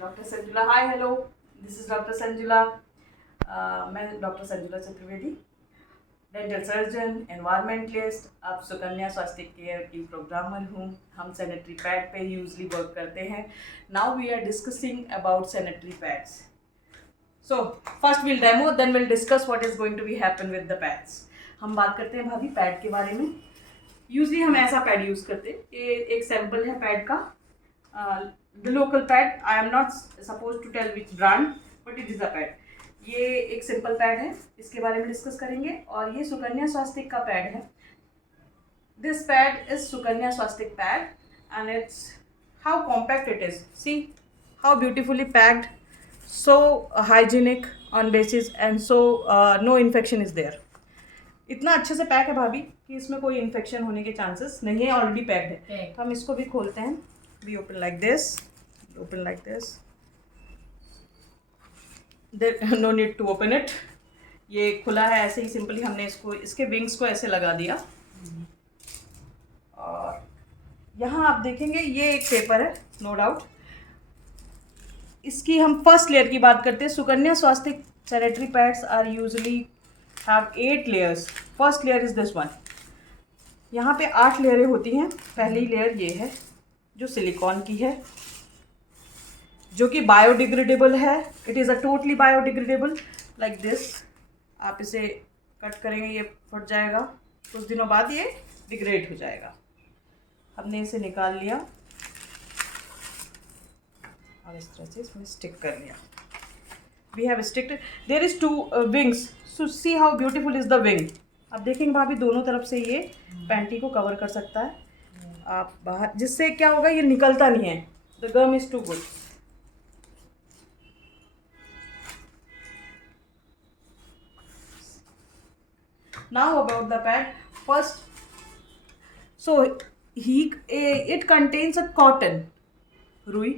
Doctor Sanjula. Hi hello, this is doctor Sanjula. मैं doctor Sanjula Chaturvedi, dental surgeon, environmentalist, अब Sukanya Swasthya care की programmer हूँ। हम सैनिटरी पैड पे यूजली वर्क करते हैं। Now we are discussing about sanitary pads. So first will demo, then will discuss what is going to be happen with the pads. हम बात करते हैं भाभी पैड के बारे में। यूजली हम ऐसा पैड यूज़ करते हैं। ये एक सैम्पल है पैड का, the local pad. I am not supposed to tell which brand, but it is a pad. ये एक सिंपल पैड है, इसके बारे में डिस्कस करेंगे। और ये सुकन्या स्वास्थ्य का पैड है। This pad is Sukanya Swasthya pad and it's how compact it is. See how beautifully packed, so hygienic on basis and so no infection is there. इतना अच्छे से पैक है भाभी कि इसमें कोई इन्फेक्शन होने के चांसेस नहीं है, ऑलरेडी पैक्ड है। तो हम इसको भी खोलते हैं। We open like this, open like this. There no need to open it. ये खुला है ऐसे ही, सिंपली हमने इसको, इसके विंग्स को ऐसे लगा दिया। और यहाँ आप देखेंगे ये एक पेपर है, नो डाउट। इसकी हम फर्स्ट लेयर की बात करते हैं। Sukanya Swasthya sanitary pads are usually have 8 layers. First layer is this one. यहाँ पे 8 लेयरें होती हैं। पहली लेयर ये है जो सिलिकॉन की है, जो कि बायोडिग्रेडेबल है। It is a totally biodegradable like this. आप इसे कट करेंगे, ये फट जाएगा, कुछ दिनों बाद ये डिग्रेड हो जाएगा। हमने इसे निकाल लिया और इस तरह से इसमें स्टिक कर लिया। We have sticked. There is 2 wings, so see how beautiful is the wing. आप देखेंगे भाभी दोनों तरफ से ये पैंटी को कवर कर सकता है आप बाहर, जिससे क्या होगा, ये निकलता नहीं है। The gum is too good. Now about the pad first. So it contains a cotton, रुई।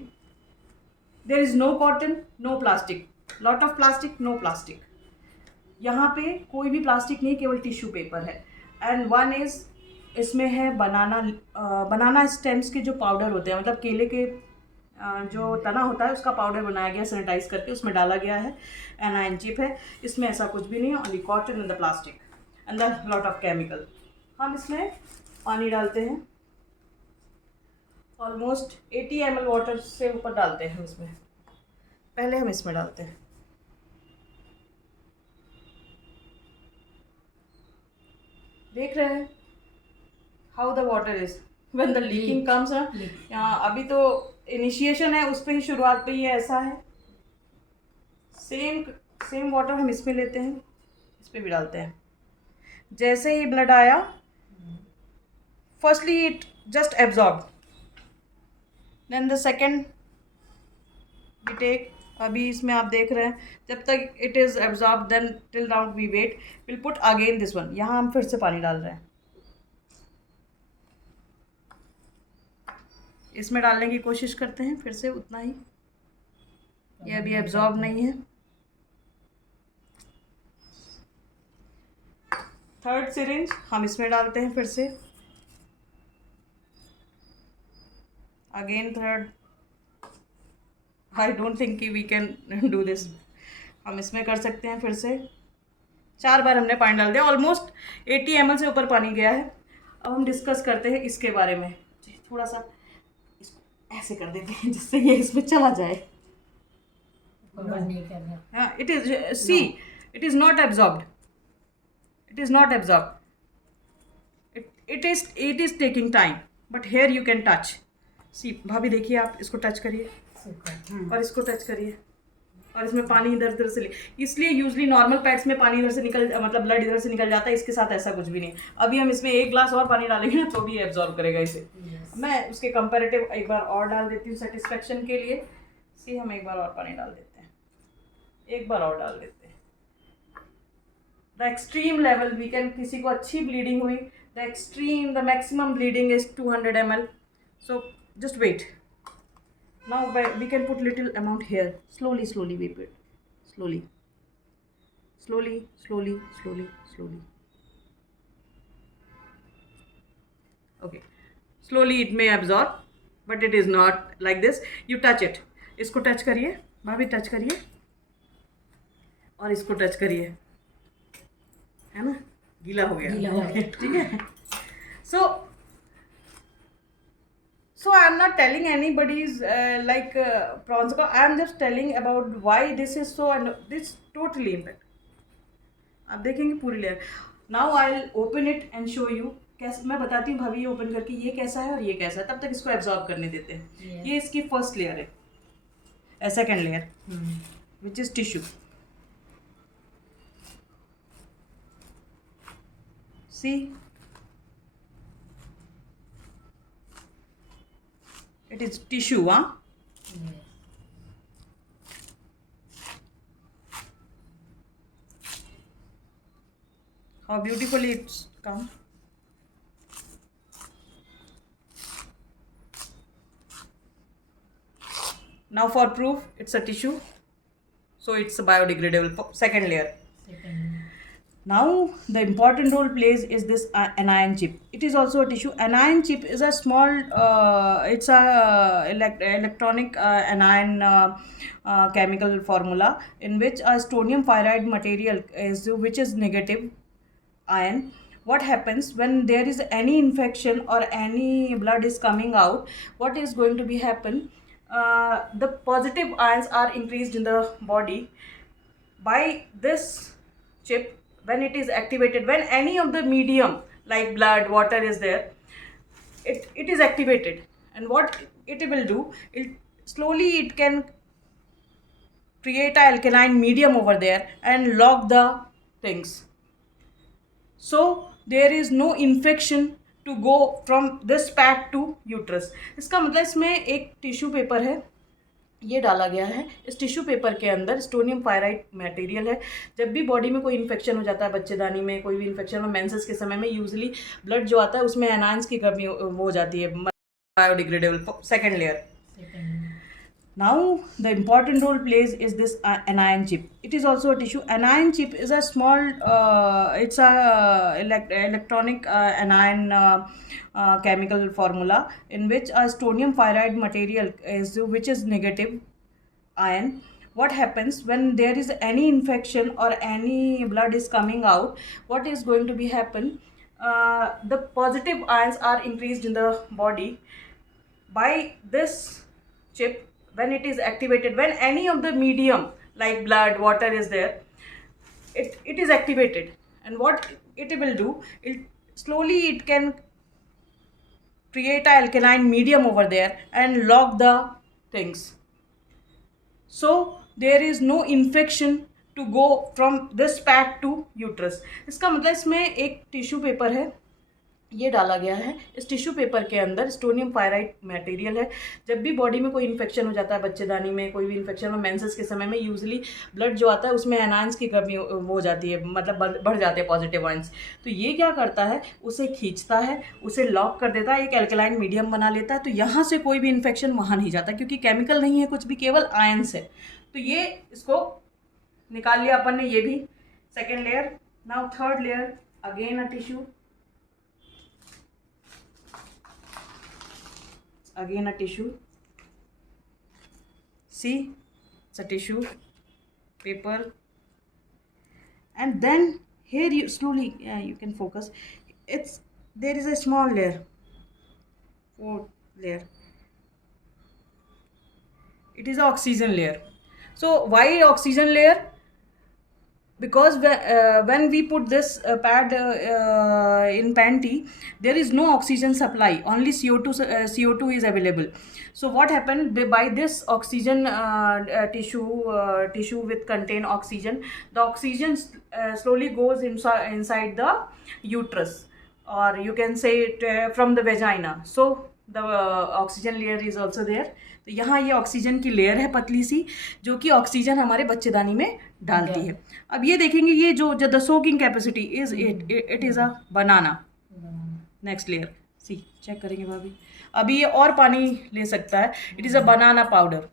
there is no cotton, no plastic, lot of plastic, no plastic। यहाँ पे कोई भी प्लास्टिक नहीं, केवल टिश्यू पेपर है। एंड वन इज, इसमें है बनाना स्टेम्स के जो पाउडर होते हैं, मतलब केले के जो तना होता है उसका पाउडर बनाया गया, सैनिटाइज करके उसमें डाला गया है। एनाइन चिप है, इसमें ऐसा कुछ भी नहीं है, only cotton and the plastic and the lot of chemical. हम इसमें पानी डालते हैं, ऑलमोस्ट 80 ml वाटर से ऊपर डालते हैं हम इसमें। पहले हम इसमें डालते हैं, देख रहे हैं how the water is when the leaking comes ना। अभी तो इनिशिएशन है, उस पर ही शुरुआत पे ही ऐसा है। सेम वाटर हम इसमें लेते हैं, इस पर भी डालते हैं। जैसे ही ब्लड आया, firstly it just absorb, then the second we take. अभी इसमें आप देख रहे हैं, जब तक it is absorb, then till now we wait, will put again this one. यहाँ हम फिर से पानी डाल रहे हैं, इसमें डालने की कोशिश करते हैं फिर से उतना ही। ये अभी एब्जॉर्ब नहीं है। थर्ड सिरिंज हम इसमें डालते हैं फिर से, again third. I don't think कि वी कैन डू दिस। हम इसमें कर सकते हैं फिर से। 4 बार हमने पानी डाल दिया, ऑलमोस्ट 80 ml से ऊपर पानी गया है। अब हम डिस्कस करते हैं इसके बारे में। थोड़ा सा इसको ऐसे कर देते हैं जिससे ये इसमें चला जाए। It is, see it is not absorbed, it is not absorbed, it is taking time, but here you can touch. See भाभी देखिए, आप इसको टच करिए और इसको टच करिए, और इसमें पानी इधर उधर से ले। इसलिए यूजली नॉर्मल पैड्स में पानी इधर से निकल, मतलब ब्लड इधर से निकल जाता है। इसके साथ ऐसा कुछ भी नहीं। अभी हम इसमें 1 ग्लास और पानी डालेंगे ना तो भी एब्जॉर्ब करेगा इसे। मैं उसके कंपैरेटिव एक बार और डाल देती हूँ सेटिस्फेक्शन के लिए। सी हम एक बार और पानी डाल देते हैं, एक बार और डाल देते हैं। The extreme level we can, किसी को अच्छी ब्लीडिंग हुई, the extreme, the maximum bleeding is 200 ml। So just wait. Now we can put little amount here. Slowly we put. Slowly. Okay. Slowly it may absorb, but it is not like this. You touch it. इसको touch करिए भाभी, touch करिए और इसको touch करिए, है ना, गीला हो गया ठीक है। So I am not telling anybody's prawns को, I am just telling about why this is so, and this totally impact। आप देखेंगे पूरी layer. Now I will open it and show you. कैसे मैं बताती हूँ भाभी, ये ओपन करके ये कैसा है और ये कैसा है, तब तक इसको एब्जॉर्ब करने देते हैं। ये इसकी फर्स्ट लेयर है, second layer which is tissue. See it is tissue, huh? How beautifully it's come. Now for proof, it's a tissue, so it's biodegradable. Second layer. Now the important role plays is this anion chip. It is also a tissue. Anion chip is a small, it's a electronic anion chemical formula in which a strontium fluoride material is, which is negative ion. What happens when there is any infection or any blood is coming out, what is going to be happen? The positive ions are increased in the body by this chip. When it is activated, when any of the medium like blood, water is there, it is activated, and what it will do, it can create a alkaline medium over there and lock the things, so there is no infection to go from this pack to uterus। इसका मतलब इसमें एक tissue paper है, ये डाला गया है। इस टिश्यू पेपर के अंदर स्टोनियम फायराइड मटेरियल है। जब भी बॉडी में कोई इन्फेक्शन हो जाता है, बच्चेदानी में कोई भी इन्फेक्शन हो, मेंसेस के समय में यूजुअली ब्लड जो आता है उसमें एनायंस की कमी वो हो जाती है, biodegradable. Second layer. Now the important role plays is this anion chip. It is also a tissue. Anion chip is a small, it's a electronic anion chemical formula in which a strontium fluoride material is, which is negative ion. What happens when there is any infection or any blood is coming out, what is going to be happen? The positive ions are increased in the body by this chip. When it is activated, when any of the medium like blood, water is there, it is activated, and what it will do, it can create a alkaline medium over there and lock the things, so there is no infection to go from this pack to uterus। इसका मतलब इसमें एक tissue paper है, ये डाला गया है। इस टिश्यू पेपर के अंदर स्टोनियम फायराइड मटेरियल है। जब भी बॉडी में कोई इन्फेक्शन हो जाता है, बच्चेदानी में कोई भी इन्फेक्शन हो, मेंसेस के समय में यूजुअली ब्लड जो आता है उसमें एनायंस की कमी वो हो जाती है, मतलब बढ़ जाते हैं पॉजिटिव आयंस। तो ये क्या करता है, उसे खींचता है, उसे लॉक कर देता है, एक एल्कलाइन मीडियम बना लेता है, तो यहाँ से कोई भी इन्फेक्शन वहाँ नहीं जाता, क्योंकि केमिकल नहीं है कुछ भी, केवल आयंस है। तो ये इसको निकाल लिया अपन ने, ये भी second layer. Now third layer, again a tissue, again a tissue. See, it's a tissue paper, and then here you slowly you can focus, it's there is a small layer, fourth layer, it is a oxygen layer. So why oxygen layer? Because when we put this pad in panty, there is no oxygen supply, only CO2 is available. So what happened, by this oxygen tissue with contain oxygen, the oxygen slowly goes inside the uterus, or you can say it from the vagina, so the oxygen layer is also there। तो यहाँ ये oxygen की layer है पतली सी, जो कि oxygen हमारे बच्चेदानी में डालती है। अब ये देखेंगे, ये जो the soaking capacity is it is a banana. Next layer, see check करेंगे भाभी, अभी ये और पानी ले सकता है, it is a banana powder,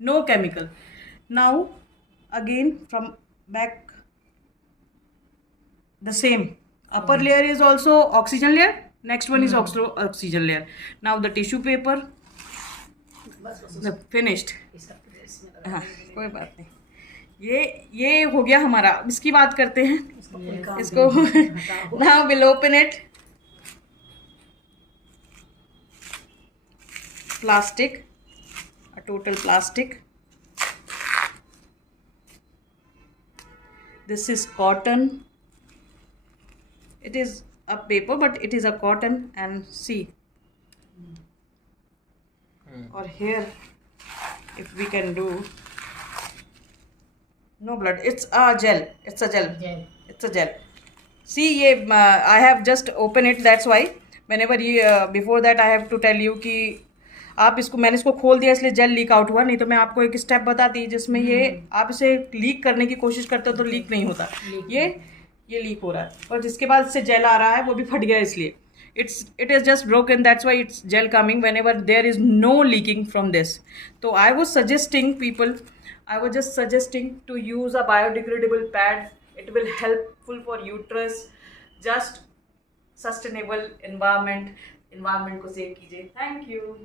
no chemical. Now again from back the same, upper layer is also oxygen layer, next one is also oxygen layer। Now the tissue paper, finished. हाँ, कोई बात नहीं। ये हो गया हमारा। इसकी बात करते हैं इसको। Now will open it. Plastic, a total plastic. This is cotton. It is a paper, but it is a cotton. And see, or here, if we can do, no blood. It's a gel. It's a gel. It's a gel. See, I have just opened it. That's why whenever before that I have to tell you कि आप इसको, मैंने इसको खोल दिया इसलिए jail leak out हुआ, नहीं तो मैं आपको एक स्टेप बताती जिसमें ये आप इसे लीक करने की कोशिश करते हो तो लीक नहीं होता। ये लीक हो रहा है, और जिसके बाद इससे जेल आ रहा है वो भी फट गया, इसलिए it is just broken. That's why it's gel coming whenever there is no leaking from this. So I was just suggesting to use a biodegradable pad. It will helpful for uterus. Just sustainable environment को save कीजिए। Thank you.